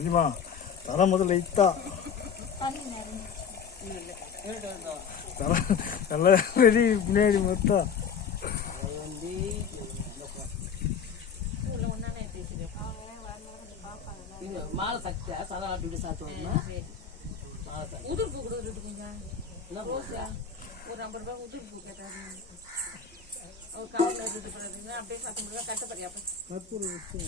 அஞ்சுமா தர முதல்ல இத்தா. தர நல்லா ரெடி பின்னாடி மொத்தம் மாலை சக்தியா சதா ஆட்டி சாத்து வரணும் மாலை சக்தி உதிர் பூ கூட இருக்குங்க ஒரு ஐம்பது ரூபாய் உதிர் பூ கேட்டாரு அவர் இது பண்ணுறதுங்க அப்படியே சாப்பிட முடியாது கட்டப்படியா கற்பூரம் வச்சு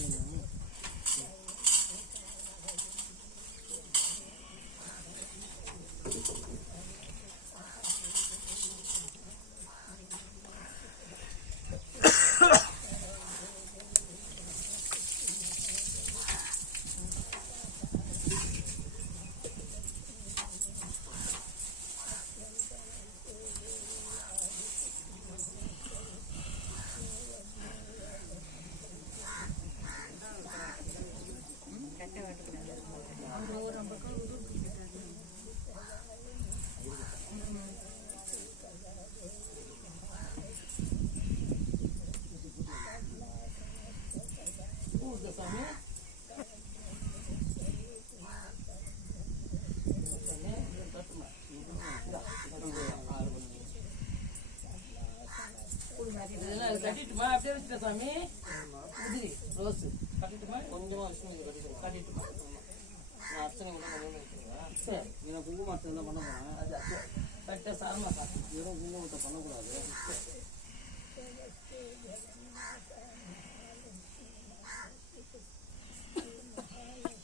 கட்டிட்டுமா அப்படியே வச்சுட்ட சாமி. உதிரி ரோஸ். கட்டிட்டுமா கொஞ்சமா வச்சு கட்டிட்டு கட்டிட்டுமா நான் அர்ச்சனை கூட கொண்டு வைக்கிறேன் சரி. எனக்கு குங்குமத்தை என்ன பண்ண போறேன். அது கட்ட சாரமா சார். வெறும் குங்குமத்தை பண்ணக்கூடாது. இந்த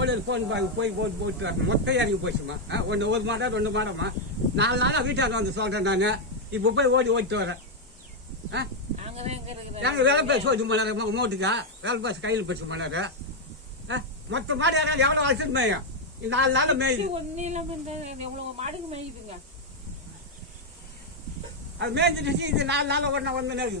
மோடியில் ஃபோன் போய் போய் போயிட்டு வரணும். மொத்தம் இறங்கி போச்சுமா? ஒன்று ஒரு மாதம் ரெண்டு மாதமா நாலு நாளாக வீட்டாண்ட வந்து சொல்கிறேன் நான். இப்போ போய் ஓடி ஓடிட்டு வரேன். இருக்குது எனக்கு வேலை பேச ஓடி மலர் மோட்டுக்கா வேலை பேச கையில் பேச மலர் மொத்த மாடு யாராவது எவ்வளோ வருஷம் மேயும் இந்த நாலு நாள் மேயுது. இந்த எவ்வளவு மாடுங்க மேயுதுங்க? அது மேய்ஞ்சிட்டு இது நாலு நாள் ஒன்றா வந்து நேருது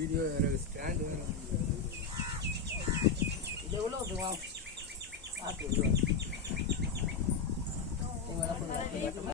வீடியோ வேறு ஸ்டாண்டு வேணும் இது எவ்வளோ பார்த்து